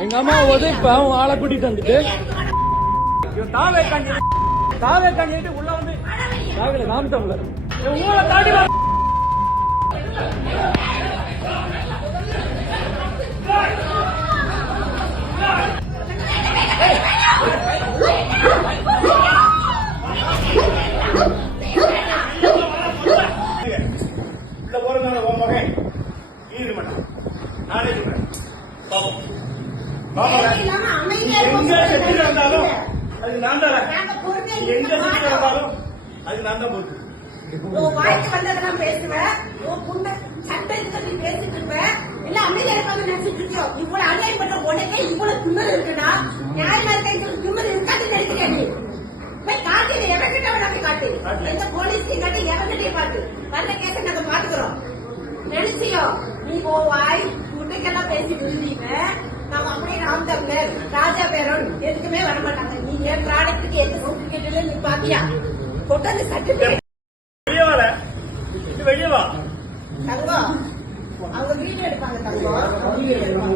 எங்க அம்மா இப்ப அவன் ஆளை கூட்டிட்டு வந்துட்டு தாவே காண்டிட்டு உள்ள வந்து தாவில நாமட்டம்ல உங்களை தாண்டி பேசுவேன் இவ்வளவு அநியாயம் பண்ற உடனே இவ்வளவு திமிர் இருக்குன்னா நியாயமா திமிர் இருக்காது நினைக்கிறேன் காட்டு எவங்கிட்ட காட்டு எந்த போலீஸ்லையும் காட்டு எவங்கிட்டே காட்டு நல்ல கேட்ட நாங்க பாத்துக்கிறோம் நினைச்சியோ நீ வாய் குட்டைக்கெல்லாம் பேசி விழுந்தீங்க நாம அப்படியே ராம் தமிழர் ராஜா பேரன் எதுக்குமே வரமாட்டாங்க நீங்க ப்ராடக்ட்டுக்கு எந்த சர்டிபிகேட்ல நீ பாத்தியா கொண்டாந்து சர்டிபிகேட் வெளியவா தங்கம் அவங்க வீடியோ எடுப்பாங்க தங்கம்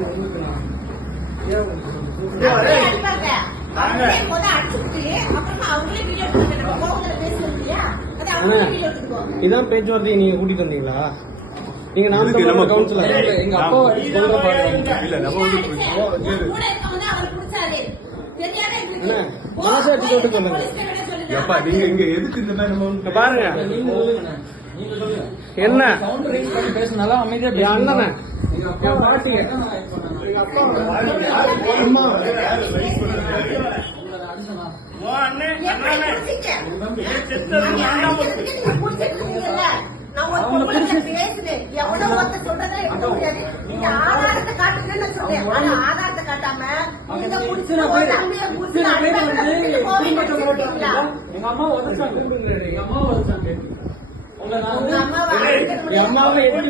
இதான் பேச்சுவார்த்தை நீங்க கூட்டிட்டு வந்தீங்களா? நீங்க நம்ம கவுன்சிலர் எங்க அப்பா மனசாட்சி தொட்டு நீங்க இங்க எதுக்கு இந்த மாதிரி பாருங்க என்ன பேசினாலும் அமைதியா அண்ணன பாட்டிங்க பேசுறேன் எவ்வளவு சொல்றதா இருக்க முடியாது நீங்க ஆதாரத்தை காட்டுன்னு சொன்னேன் ஆனா ஆதாரத்தை காட்டாம எங்க அம்மா உதச்சாங்க அம்மாவை எப்படி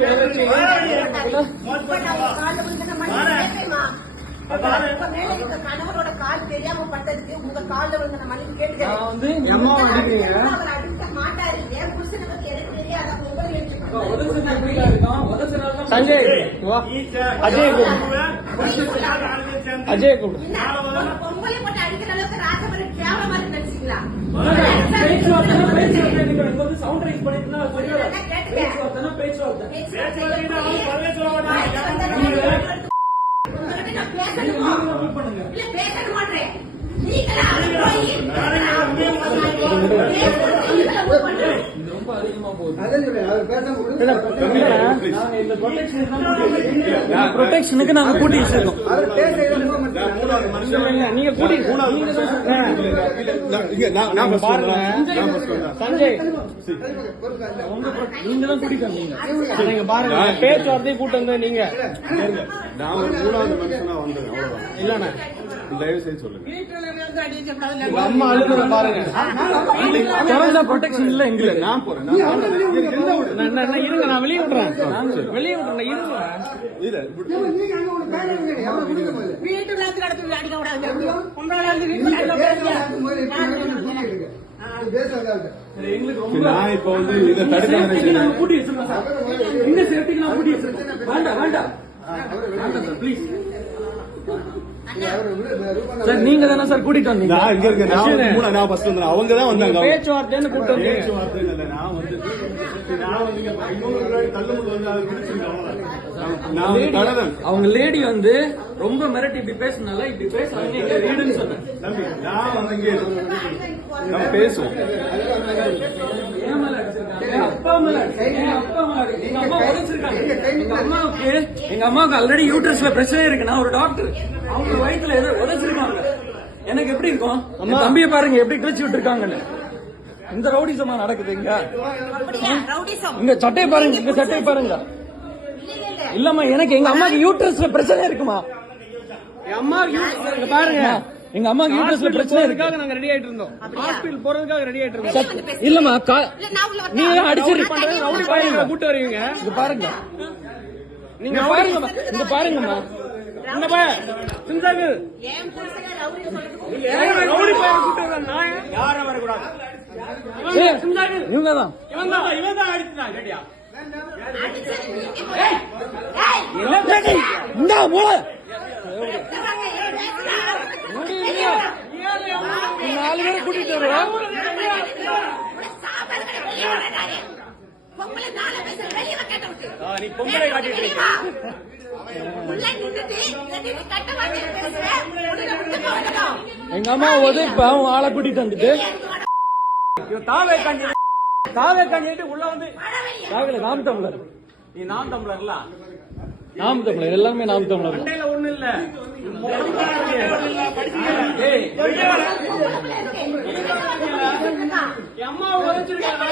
கணவரோட கால் தெரியாம பட்டதுக்கு உங்க கால வந்து மன்னிப்பு கேட்டுக்கிறேன் மாட்டாரு என் புருஷனை பத்தி எனக்கு தெரியாது சஞ்சய் அஜய் பொங்கலை போட்டு அடிக்கிற அளவுக்கு ராஜபுரம் கேவலமா நினைச்சீங்களா பேச மாட்டேன் ரொம்ப அதிகமா போகுது ப்ரொடெக்ஷனுக்கு நாங்க கூட்டி வச்சிருக்கோம் நீங்க கூட்டி பாருங்க சஞ்சய் நீங்க தான் கூட்டிட்டு வந்தீங்க நீங்க பாருங்க பேச்சுவார்த்தையை கூட்டு வந்த நீங்க நான் ஒரு மூணாவது மனுஷனா வந்தேன் அவ்வளவுதான் இல்லண்ணா தயவு செய்து சொல்லுங்க அம்மா அழுகுற பாருங்க ப்ரொடெக்ஷன் இல்ல எங்க நான் போறேன் இருங்க நான் வெளியே விடுறேன் இருங்க நான் இப்ப வந்து இதை தடுக்க கூட்டி வச்சிருக்கேன் சார் இந்த சேஃப்டிக்கு நான் கூட்டி வச்சிருக்கேன் வேண்டாம் ப்ளீஸ் சார் நீங்க தானே சார் கூட்டிட்டு வந்தீங்க நான் இங்க இருக்கேன் நான் ஃபர்ஸ்ட் வந்தேன் அவங்க தான் வந்தாங்க பேச்சுவார்த்தைன்னு கூட்டு வந்தீங்க பேச்சுவார்த்தை இல்ல நான் வந்து தள்ளுமுள்ள வந்து அதை பிடிச்சிருக்கேன் அவங்க லேடி வந்து ரொம்ப மிரட்டி இப்படி பேசினால இப்படி பேசுறாங்க வீடுன்னு சொன்னேன் நான் வந்து இங்கே நம்ம பேசுவோம் எங்க அம்மாவுக்கு ஆல்ரெடி யூட்ரஸ்ல பிரச்சனை இருக்கு நான் ஒரு டாக்டர் அவங்க வயிற்றுல ஏதோ உதச்சிருக்காங்க எனக்கு எப்படி இருக்கும் தம்பியை பாருங்க எப்படி கிழிச்சு விட்டுருக்காங்கன்னு இந்த ரவுடிசமா நடக்குது இங்க சட்டையை பாருங்க இங்க சட்டையை பாருங்க இல்லம்மா எனக்கு எங்க அம்மாக்கு யூட்ரஸ்ல பிரச்சனை இருக்குமா எங்க அம்மாவுக்கு பாருங்க எங்க அம்மாக்கு யூட்ரஸ்ல பிரச்சனை இருக்காக நாங்க ரெடி ஆயிட்டு இருந்தோம் ஹாஸ்பிடல் போறதுக்காக ரெடி ஆயிட்டு இருந்தோம் இல்லம்மா நீங்க அடிச்சு ரவுடி பாருங்க கூட்டு வருவீங்க இங்க பாருங்க நீங்க பாருங்க இங்க பாருங்கம்மா இந்த பையன் சிந்தாகு ரவுடி பையன் கூட்டு வர நான் யாரும் வரக்கூடாது இவங்கதான் இவன் தான் அடிச்சுட்டான் கேட்டியா என்ன இந்த மூளை 4 பேரை கூட்டிட்டு வருவோம். பொம்பளை 4 பேர் வெளியே கேட்ட விட்டு நீ பொம்பளை காட்டிட்டு இருக்க. எங்க அம்மா உதவிப்ப அவங்க ஆளை கூட்டிட்டு வந்துட்டு தாவே காண்டிட்டு உள்ள வந்து ராவில நாம் தமிழர், நீ நாம் தமிழர்ல நாம் தமிழர் எல்லாமே நாம் தமிழர். மண்டையில ஒண்ணு இல்ல. அம்மா உழைச்சிருக்காங்க,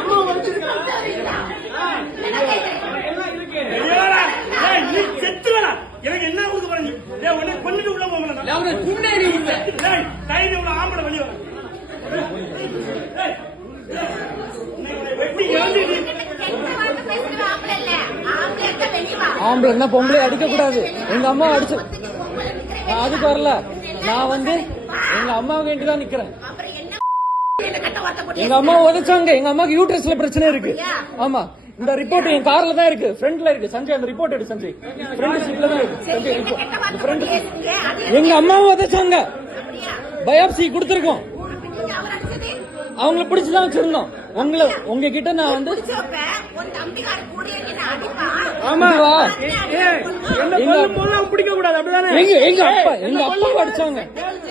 அம்மா உழைச்சிருக்காங்க. எனக்கு என்ன கொடுக்க போறீங்க? உடனே கொண்டுட்டு உள்ள போகலாம். குண்டேறி உள்ள கைது உள்ள ஆம்பளை வெளியே வர வெட்டி இறந்து ஆம்பளை என்ன பொம்பளை அடிக்க கூடாது. எங்க அம்மா அடிச்சு அதுக்கு வரல. நான் வந்து எங்க அம்மா வேண்டி தான் நிக்கிறேன். எங்க அம்மா உதைச்சாங்க. எங்க அம்மாக்கு யூட்ரஸ்ல பிரச்சனை இருக்கு. ஆமா, இந்த ரிப்போர்ட் என் கார்ல தான் இருக்கு, ஃப்ரண்ட்ல இருக்கு. சஞ்சய் அந்த ரிப்போர்ட் எடு சஞ்சய், ஃப்ரண்ட் சீட்ல தான் இருக்கு சஞ்சய் ரிப்போர்ட். எங்க அம்மாவும் உதைச்சாங்க, பயாப்சி கொடுத்துருக்கோம். அவங்கள பிடிச்சுதான் வச்சிருந்தோம். உங்ககிட்ட நான் வந்து பிடிக்க கூடாது அப்படிதானே? எங்க அப்பா அடிச்சாங்க.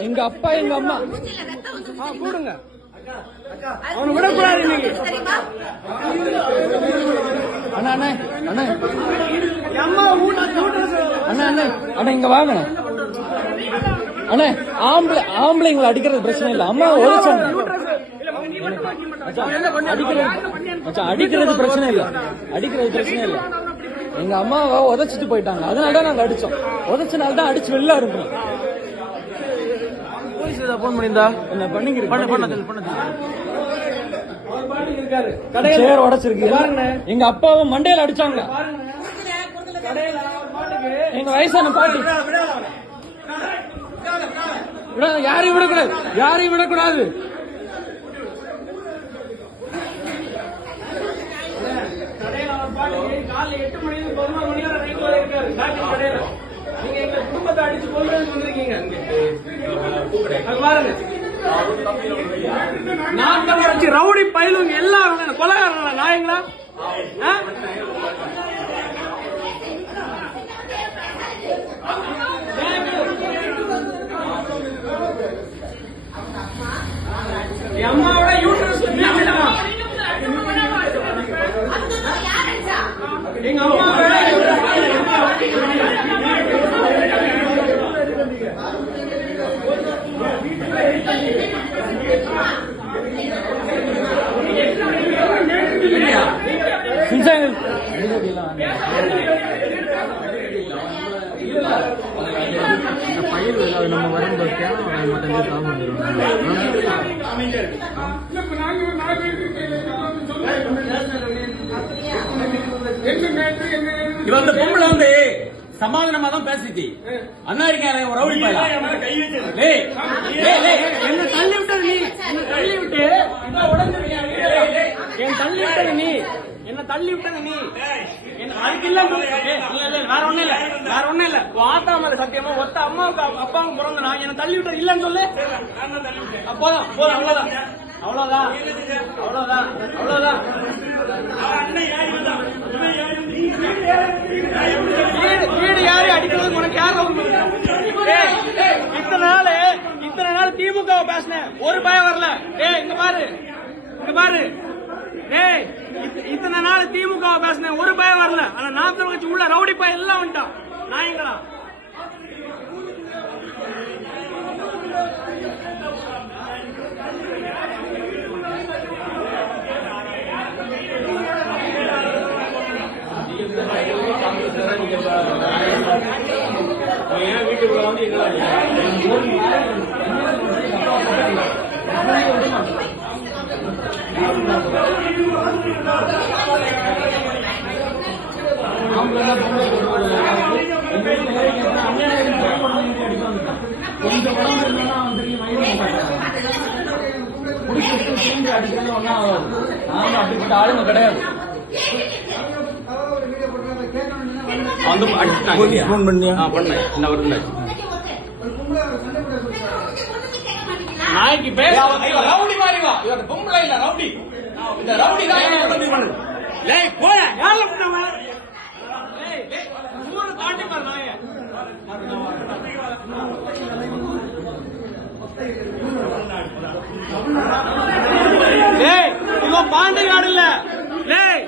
எங்க அப்பா எங்க அம்மா கூடுங்க, அவனை விடக்கூடாது இன்னைக்கு. அண்ணா அண்ணா அண்ணா அம்மா அண்ணா அண்ணா அண்ணா இங்க வாங்க அண்ணா. ஆம்பளைங்களை அடிக்கிறது பிரச்சனை இல்ல. அம்மா உழைச்சாங்க. அடிக்கிறது பிரச்சனை இல்ல, அடிக்கிறது பிரச்சனை இல்ல. எங்க அம்மாவை உதைச்சிட்டு போயிட்டாங்க, அதனாலதான் நாங்க அடிச்சோம். உதைச்சனால்தான் அடிச்சு வெளில இருக்கோம். போன் பண்ணிருந்தா என்ன பண்ணிக்கிறேன் இருக்காரு சேர் உடைச்சிருக்கு. எங்க அப்பாவை மண்டையில அடிச்சாங்க. எங்க வயசான பாட்டி யாரையும் விடக்கூடாது, யாரையும் விடக்கூடாது. காலைல 8 மணிக்கு 11 மணி வரை நைட் வரை இருக்காரு டாக்டர் கடையில. நீங்க எங்க குடும்பத்தை அடிச்சு கொல்றதுக்கு வந்திருக்கீங்க. அது பாருங்க, நாட்டை அடிச்சு ரவுடி பயிலுங்க எல்லாரும் கொலைகாரங்களா நாயங்களா? அம்மாவோட யூட்ரஸ் எங்க அம்மா நம்ம வரும்போது இவன் அந்த பொம்பளை வந்து சமாதானமா தான் பேசிச்சு. அண்ணா இருக்காரு ரவுடி பையன் என்ன தள்ளி விட்டது நீ, தள்ளி விட்டு என் தள்ளி விட்டது நீ, என்ன தள்ளி விட்டது நீ. அதுக்கு இல்ல வேற ஒண்ணும் இல்ல, வேற ஒண்ணும் இல்ல. ஆத்தா மேல சத்தியமா ஒத்த அம்மாவுக்கு அப்பாவுக்கு பிறந்தனா என்ன தள்ளி விட்டது இல்லன்னு சொல்லு. போதும் போதும், அவ்வளவுதான் அவ்வளவுதான் அவ்வளவுதான் அவ்வளவுதான். வீடு யாரு அடிக்கிறது உனக்கு யாரு? இத்தனை நாள் திமுக பேசினேன், ஒரு பயம் வரல. இங்க பாரு, இங்க பாரு. இத்தனை நாள் திமுக பேசினேன், ஒரு பயம் வரல. ஆனா நாத்தம் வச்சு உள்ள ரவுடி பையன் எல்லாம் வந்துட்டான் நாயங்களா. வீட்டுக்குள்ள வந்து அப்படிப்பட்ட ஆளுங்க கிடையாது. வந்து அடிச்சுட்டாங்க. பண்ணேன் என்ன நாய்க்கு பேச ரவுடி மாதிரி வா. இவன் பொம்பளை இல்ல ரவுடி. இந்த ரவுடி தான் இவனை உதவி பண்ணுது. லேய் போய யாரல பண்ணவ லேய் ஊரு தாண்டி பாரு நாயே லேய் இவன் பாண்டிகாடு இல்ல லேய்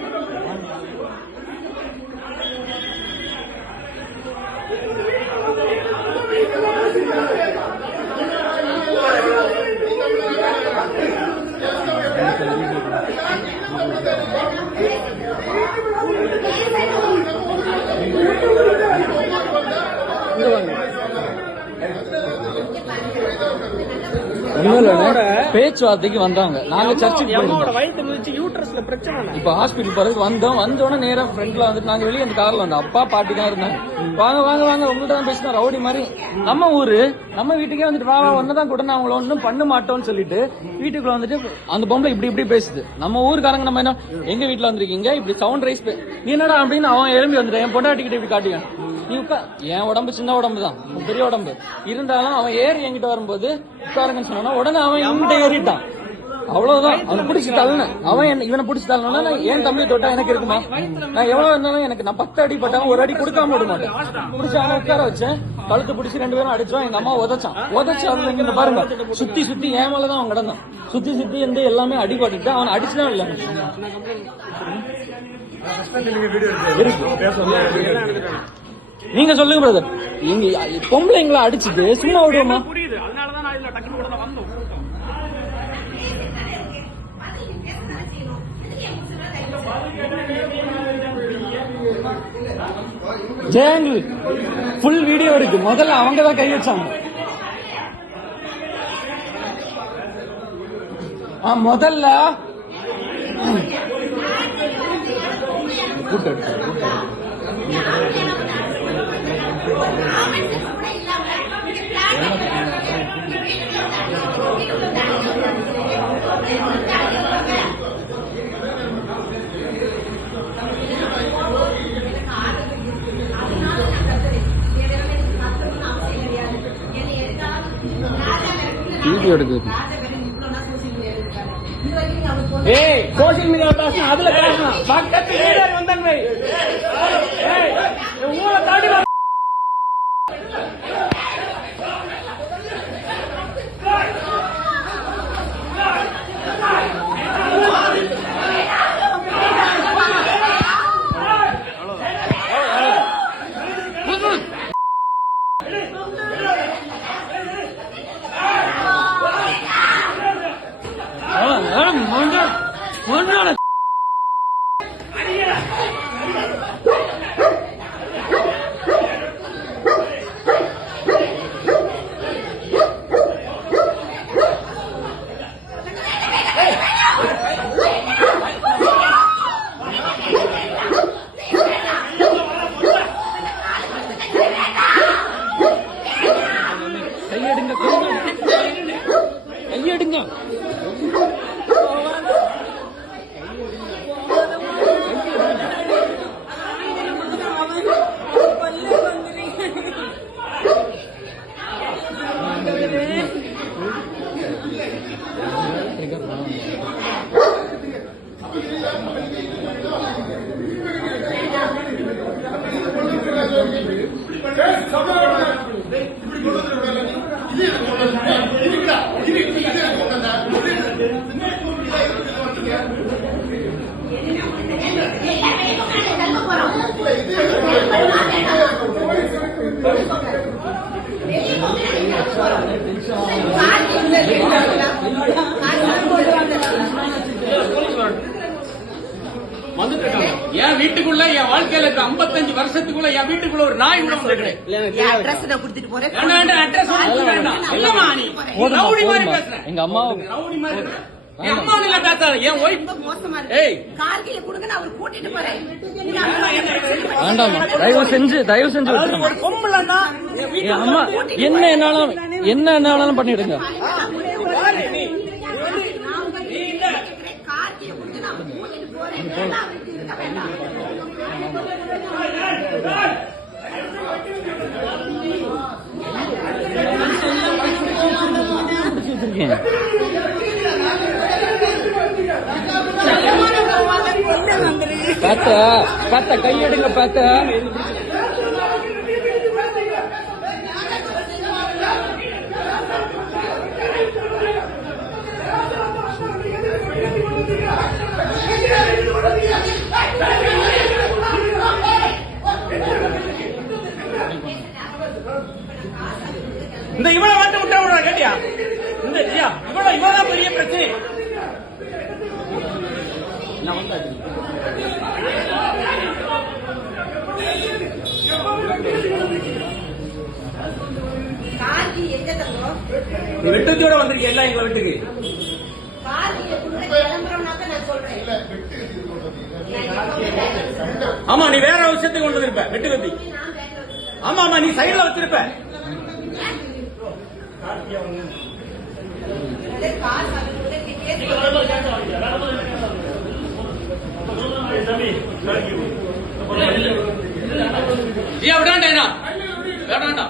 பேச்சுவார்த்தைக்கு வந்தாங்க. நாங்க சர்ச்சுக்கு அம்மாவோட போயிருந்தோம். வயித்து மிதிச்சு யூட்ரஸ்ல பிரச்சனை இப்ப ஹாஸ்பிட்டல் போறதுக்கு வந்தோடனே நேரா ஃப்ரண்ட்ல வந்துட்டு நாங்க வெளியே அந்த கார்ல வந்தோம். அப்பா பாட்டி தான் இருந்தாங்க. வாங்க வாங்க வாங்க உங்கள்ட்ட தான் பேசினா ரவுடி மாதிரி நம்ம ஊரு நம்ம வீட்டுக்கே வந்துட்டு வா ஒன்னதான் கூட நான் அவங்கள ஒன்னும் பண்ண மாட்டோம்னு சொல்லிட்டு வீட்டுக்குள்ள வந்துட்டு அந்த பொம்பளை இப்படி இப்படி பேசுது. நம்ம ஊருக்காரங்க நம்ம என்ன எங்க வீட்டுல வந்திருக்கீங்க இப்படி சவுண்ட் ரைஸ் நீ என்னடா அப்படின்னு அவன் எழும்பி வந்துட்டான். என் பொண்டாட்டிக்கிட்ட இப்படி காட்டியான். நீ என் உடம்பு சின்ன உடம்பு தான் பெரிய உடம்பு இருந்தாலும் அவன் ஏறி என்கிட்ட வரும்போது உட்காருங்கன்னு சொன்னா உடனே அவன் என்கிட்ட ஏறிட்டான். அவ்வளவுதான். அவனை பிடிச்சி தள்ளன அவன் இவனை பிடிச்சி தள்ளனா என் தம்பி தொட்டா எனக்கு இருக்குமா? நான் எவ்வளவு இருந்தாலும் எனக்கு நான் 10 அடி பட்டாலும் ஒரு அடி கொடுக்காம விட மாட்டேன். பிடிச்சி அவனை உட்கார வச்சேன். கழுத்து பிடிச்சி 2 பேரும் அடிச்சோம். எங்க அம்மா உதச்சு அதுல இங்க பாருங்க சுத்தி சுத்தி என் மேலதான் அவன் கிடந்தான். சுத்தி சுத்தி இருந்து எல்லாமே அடிபட்டுட்டு அவன் அடிச்சுதான் இல்ல நீங்க சொல்லுங்க பிரதர். இங்க பொம்பளைங்களை அடிச்சுட்டு சும்மா விடுவோமா? புரியுது. அதனாலதான் நான் இதுல டக்குனு கூட வந்தோம். ஜெயங்கள் ஃபுல் வீடியோ இருக்கு. முதல்ல அவங்க தான் கை வச்சாங்க. முதல்ல வீடியோ எடுக்குது. ஏய் சோசியல் மீடியா பேசணும் அதுல பேசணும். பக்கத்து வீரர் வந்தாங்க. ஏய் ஊரை தாண்டி வா. கையெடுங்க. என் வீட்டுக்குள்ள என் வாழ்க்கையில இருக்க 55 வருஷத்துக்குள்ள என் வீட்டுக்குள்ள ஒரு நாய் கூட வந்திருக்கு. கொடுத்துட்டு போறேன். அட்ரஸ் வேண்டாம். இல்லம்மா நீ ரவுடி மாதிரி பேசுற. எங்க அம்மா ரவுடி மாதிரி என் அம்மா நீல பேசாத. என் ஒய்ஃப் மோசமா ஏய் கார்கில கொடுங்க நான் அவர் கூட்டிட்டு போறேன். வேண்டாம் தயவு செஞ்சு விட்டுருங்க. ஒரு பொம்பளைன்னா என் அம்மா என்ன என்னாலும் பண்ணிடுங்க. கார்கில கொடுங்க நான் கூட்டிட்டு போறேன். பார்த்த கையெடுங்க பார்த்த. இந்த இவனை வந்து விட்டா கேட்டியா? இந்த இவன் பெரிய பிரச்சனை. கார்கி எங்க தங்கம்? நீ வெட்டுத்தியோட வந்திருக்க எல்லாம் எங்களை வீட்டுக்கு. கார்கி கிளம்புறோம்னாக்க நான் சொல்றேன். ஆமா, நீ வேற விஷயத்துக்கு கொண்டு வந்திருப்ப. வெட்டு கத்தி. ஆமா ஆமா, நீ சைடுல வச்சிருப்ப. விடாண்டா வேண்டாண்டா.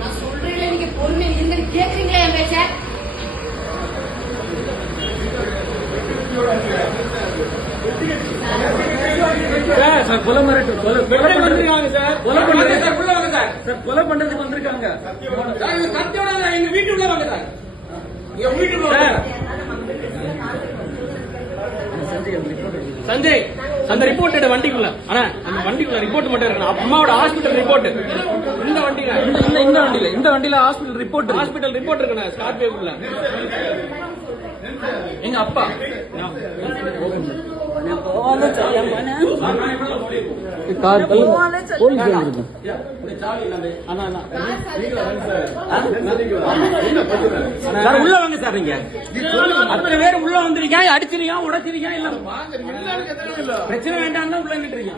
நான் சொல்றேன், நீங்க பொண்ணு இருந்து கேக்குறீங்களா என் பேச்ச? சார் கொலை மிரட்டு கொலை வந்திருக்காங்க சார். கொலை பண்றது சார், உள்ள வாங்க சார். சார் கொலை பண்றதுக்கு வந்திருக்காங்க. சார், இவங்க கத்தியோட எங்க வீட்டுக்குள்ள வாங்க சார். எங்க வீட்டுக்குள்ள வாங்க. சஞ்சய், அந்த ரிப்போர்ட் வண்டிக்குள்ள. ஆனா அந்த வண்டிக்குள்ள ரிப்போர்ட் மட்டும் இருக்கணும். அம்மாவோட ஹாஸ்பிட்டல் ரிப்போர்ட் இந்த வண்டியில இந்த வண்டியில ஹாஸ்பிட்டல் ரிப்போர்ட் இருக்கணும். ஸ்கார்பியோக்குள்ள எங்க அப்பா சார், உள்ள வாங்க சார். நீங்க அத்தனை பேர் உள்ள வந்திருக்கீங்க, அடிச்சிருக்கீங்க, உடைச்சிருக்கீங்க. இல்ல பிரச்சனை வேண்டாம் தான் உள்ள நின்றுருக்கீங்க.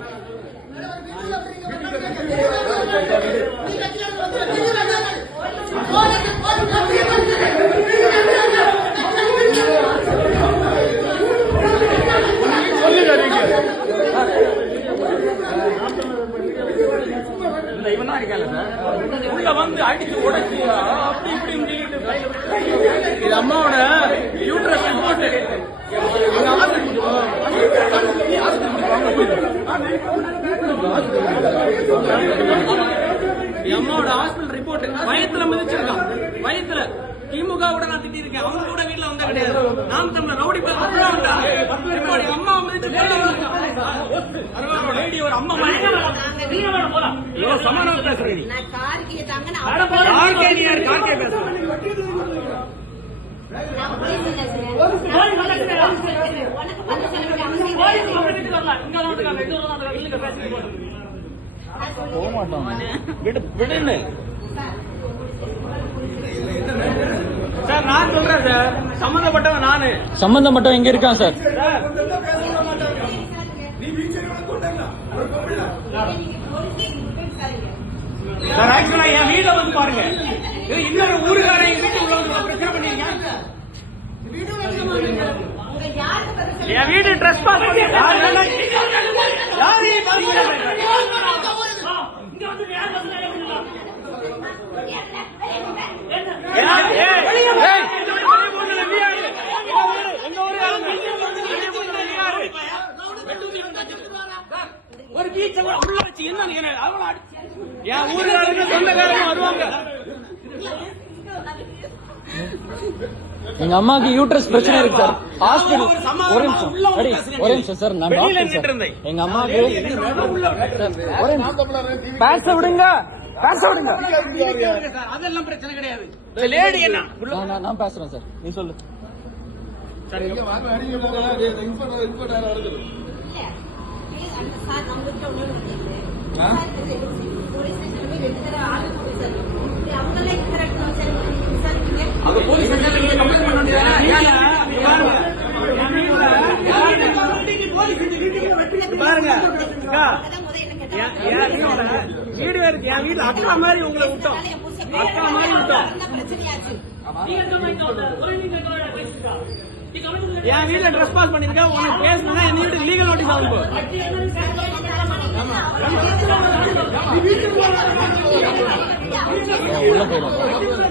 இவனா இருக்காங்க சார், உள்ள வந்து அடிச்சு உடைச்சு அப்படி இப்படி இது அம்மாவோட யூட்ரஸ் ரிப்போர்ட். அம்மாவோட ஹாஸ்பிட்டல் ரிப்போர்ட். வயத்துல மிதிச்சிருக்கான். வயத்துல திமுக கூட நான் திட்டி இருக்கேன். அவங்க கூட வீட்டுல வந்தா கிடையாது. நாம் தமிழர் ரவுடி பேர் அம்மா மிதிச்சு ஒரு அம்மா சமாதானம் பேசுறேன். நான் கார்கியை தாங்க கார்கே பேசுறேன். நான் போலீஸ் இல்ல உனக்கு பண்ண விடுன்னு சார், நான் சொல்றேன் சார், சம்பந்தப்பட்டவன் நானு. சம்பந்தப்பட்டவன் எங்க இருக்கான் சார்? சார், ஆக்சுவலா என் வீட்டுல வந்து பாருங்க. இன்னொரு ஊருக்காரன் எங்க வீட்டு உள்ள வந்து பிரச்சனை பண்ணிருக்கேன். என் வீடு ட்ரெஸ் பாஸ் பண்ணி ஒரு பீச்ச உள்ள வச்சு என்ன என் ஊருக்காரங்க சொந்தக்காரங்க வருவாங்க. எங்க அம்மாக்கு யூட்ரஸ் பிரச்சனை இருக்கு சார். ஹாஸ்பிடல் ஒரு நிமிஷம் சார், நான் டாக்டர் சார். எங்க அம்மாக்கு ஒரு நிமிஷம் பேச விடுங்க. அதெல்லாம் பிரச்சனை கிடையாது. லேடி என்ன நான் பேசுறேன் சார், நீ சொல்லு. பாருங்க என் வீடு இருக்கு, என் வீட்டுல அக்கா மாதிரி உங்களை விட்டோம், அக்கா மாதிரி விட்டோம். என் வீட்டுல ட்ரெஸ் பாஸ் பண்ணிருக்க, உனக்கு பேசுனா என் வீட்டு லீகல் நோட்டீஸ் ஆகும். உள்ள போயிடும்.